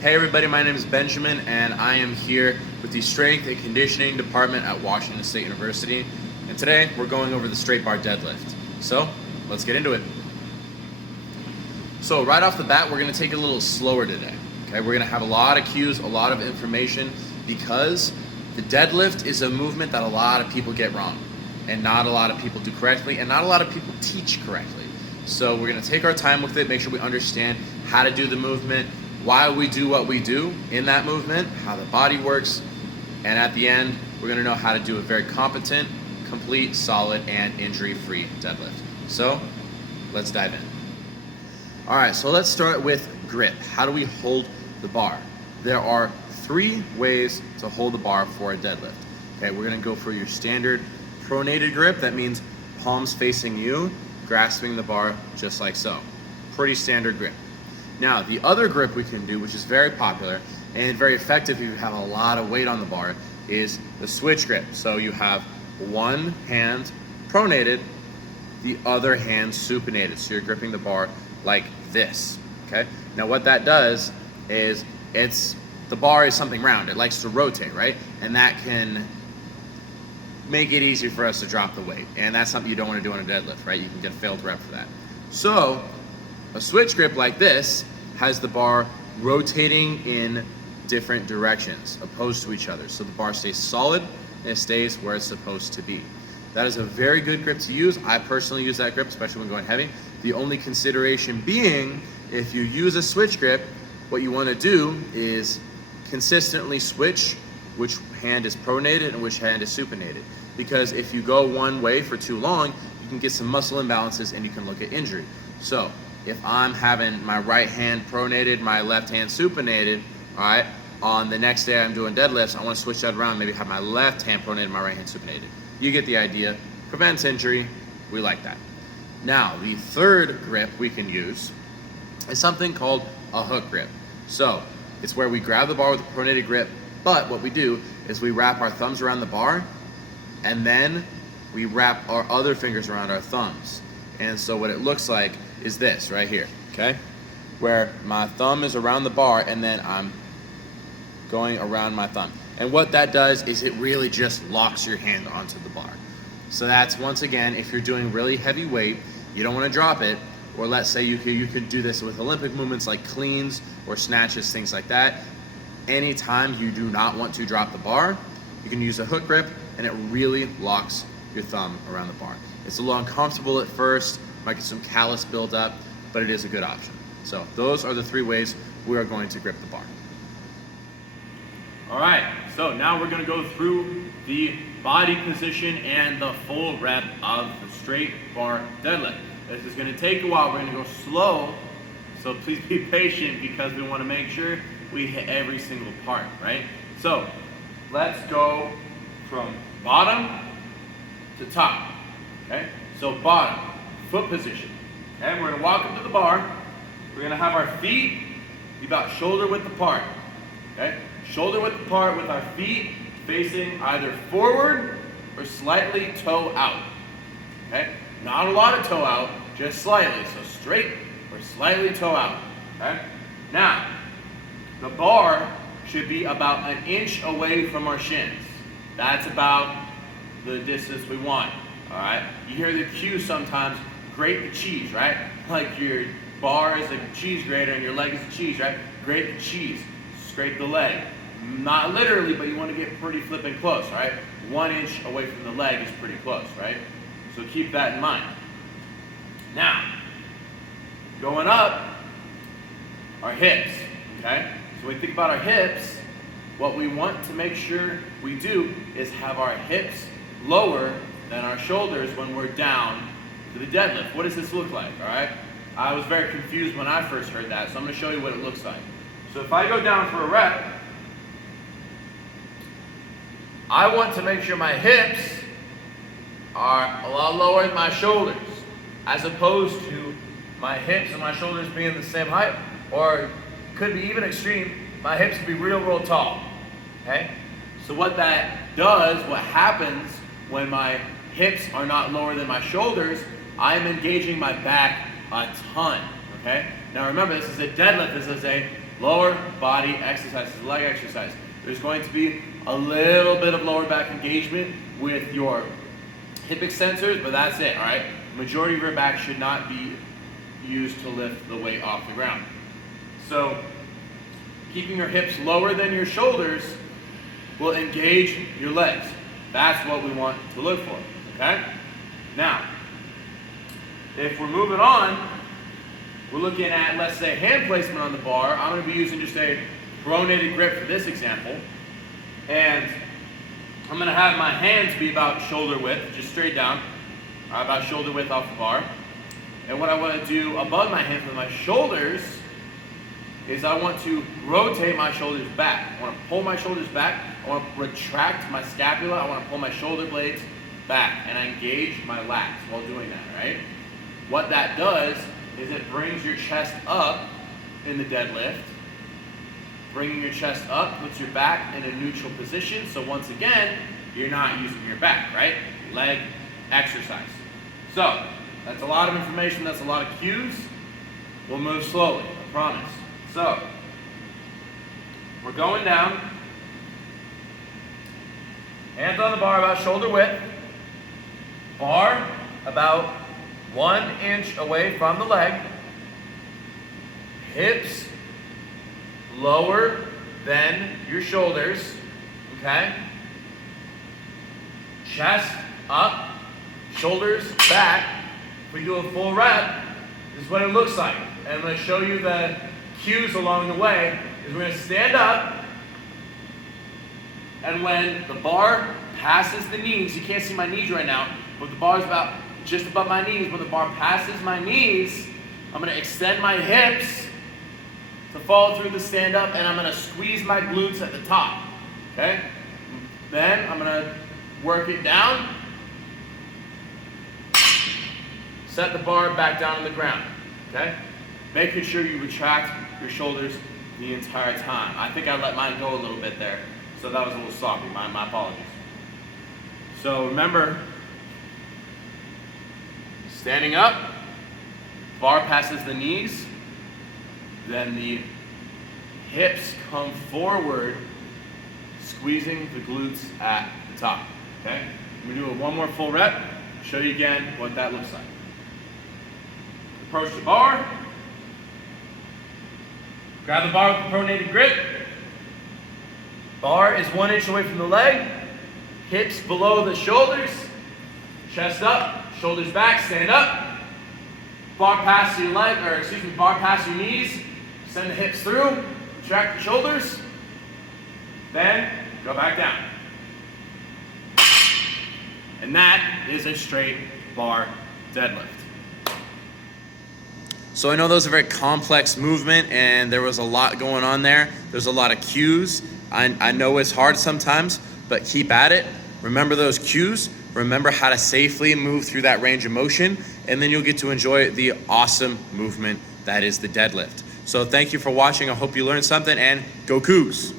Hey everybody, my name is Benjamin and I am here with the Strength and Conditioning Department at Washington State University. And today we're going over the straight bar deadlift. So let's get into it. So right off the bat, we're gonna take it a little slower today. Okay, we're gonna have a lot of cues, a lot of information, because the deadlift is a movement that a lot of people get wrong and not a lot of people do correctly and not a lot of people teach correctly. So we're gonna take our time with it, make sure we understand how to do the movement, why we do what we do in that movement, how the body works, and at the end, we're gonna know how to do a very competent, complete, solid, and injury-free deadlift. So let's dive in. All right, so let's start with grip. How do we hold the bar? There are 3 ways to hold the bar for a deadlift. Okay, we're gonna go for your standard pronated grip. That means palms facing you, grasping the bar just like so. Pretty standard grip. Now, the other grip we can do, which is very popular and very effective if you have a lot of weight on the bar, is the switch grip. So you have one hand pronated, the other hand supinated. So you're gripping the bar like this, okay? Now what that does is the bar is something round. It likes to rotate, right? And that can make it easy for us to drop the weight. And that's something you don't want to do on a deadlift, right? You can get a failed rep for that. So a switch grip like this has the bar rotating in different directions, opposed to each other. So the bar stays solid and it stays where it's supposed to be. That is a very good grip to use. I personally use that grip, especially when going heavy. The only consideration being, if you use a switch grip, what you want to do is consistently switch which hand is pronated and which hand is supinated. Because if you go one way for too long, you can get some muscle imbalances and you can look at injury. So if I'm having my right hand pronated, my left hand supinated, all right, on the next day I'm doing deadlifts, I want to switch that around, maybe have my left hand pronated, my right hand supinated. You get the idea. Prevents injury. We like that. Now, the third grip we can use is something called a hook grip. So it's where we grab the bar with a pronated grip, but what we do is we wrap our thumbs around the bar and then we wrap our other fingers around our thumbs. And so what it looks like is this right here, okay? Where my thumb is around the bar and then I'm going around my thumb. And what that does is it really just locks your hand onto the bar. So that's, once again, if you're doing really heavy weight, you don't want to drop it, or let's say you could do this with Olympic movements like cleans or snatches, things like that. Anytime you do not want to drop the bar, you can use a hook grip and it really locks your thumb around the bar. It's a little uncomfortable at first, might get some callus buildup, but it is a good option. So those are the 3 ways we are going to grip the bar. All right, so now we're gonna go through the body position and the full rep of the straight bar deadlift. This is gonna take a while. We're gonna go slow, so please be patient because we wanna make sure we hit every single part, right? So let's go from bottom to top, okay? So bottom, foot position, okay? We're gonna walk up to the bar. We're gonna have our feet be about shoulder width apart, okay? Shoulder width apart with our feet facing either forward or slightly toe out, okay? Not a lot of toe out, just slightly, so straight or slightly toe out, okay? Now, the bar should be about 1 inch away from our shins. That's about the distance we want, all right? You hear the cue sometimes, grate the cheese, right? Like your bar is a cheese grater and your leg is a cheese, right? Grate the cheese, scrape the leg. Not literally, but you want to get pretty flipping close, right? 1 inch away from the leg is pretty close, right? So keep that in mind. Now, going up, our hips, okay? So when we think about our hips, what we want to make sure we do is have our hips lower than our shoulders when we're down to the deadlift. What does this look like, all right? I was very confused when I first heard that, so I'm gonna show you what it looks like. So if I go down for a rep, I want to make sure my hips are a lot lower than my shoulders, as opposed to my hips and my shoulders being the same height, or could be even extreme, my hips could be real tall, okay? So what that does, what happens when my hips are not lower than my shoulders, I'm engaging my back a ton, okay? Now remember, this is a deadlift, this is a lower body exercises, leg exercise. There's going to be a little bit of lower back engagement with your hip extensors, but that's it, all right? Majority of your back should not be used to lift the weight off the ground. So keeping your hips lower than your shoulders will engage your legs. That's what we want to look for, okay? Now, if we're moving on, we're looking at, let's say, hand placement on the bar. I'm going to be using just a pronated grip for this example. And I'm going to have my hands be about shoulder width, just straight down, about shoulder width off the bar. And what I want to do above my hands with my shoulders is I want to rotate my shoulders back. I want to pull my shoulders back. I want to retract my scapula. I want to pull my shoulder blades back. And I engage my lats while doing that, right? What that does is it brings your chest up in the deadlift. Bringing your chest up puts your back in a neutral position. So once again, you're not using your back, right? Leg exercise. So that's a lot of information. That's a lot of cues. We'll move slowly, I promise. So we're going down. Hands on the bar about shoulder width. Bar about 1 inch away from the leg. Hips lower than your shoulders, okay? Chest up, shoulders back. If we do a full rep, this is what it looks like. And I'm going to show you the cues along the way. Is we're going to stand up, and when the bar passes the knees, you can't see my knees right now, but the bar is about just above my knees. When the bar passes my knees, I'm going to extend my hips to follow through the stand up, and I'm going to squeeze my glutes at the top, okay? Then I'm going to work it down, set the bar back down on the ground, okay? Making sure you retract your shoulders the entire time. I think I let mine go a little bit there, so that was a little sloppy, my apologies. So remember, standing up, bar passes the knees, then the hips come forward, squeezing the glutes at the top, okay? I'm gonna do one more full rep, show you again what that looks like. Approach the bar, grab the bar with the pronated grip. Bar is 1 inch away from the leg, hips below the shoulders, chest up, shoulders back, stand up. Bar past your leg, or excuse me, bar past your knees. Send the hips through, retract the shoulders, then go back down. And that is a straight bar deadlift. So I know that was a very complex movement and there was a lot going on there. There's a lot of cues. I know it's hard sometimes, but keep at it. Remember those cues. Remember how to safely move through that range of motion, and then you'll get to enjoy the awesome movement that is the deadlift. So thank you for watching. I hope you learned something, and go Cougs.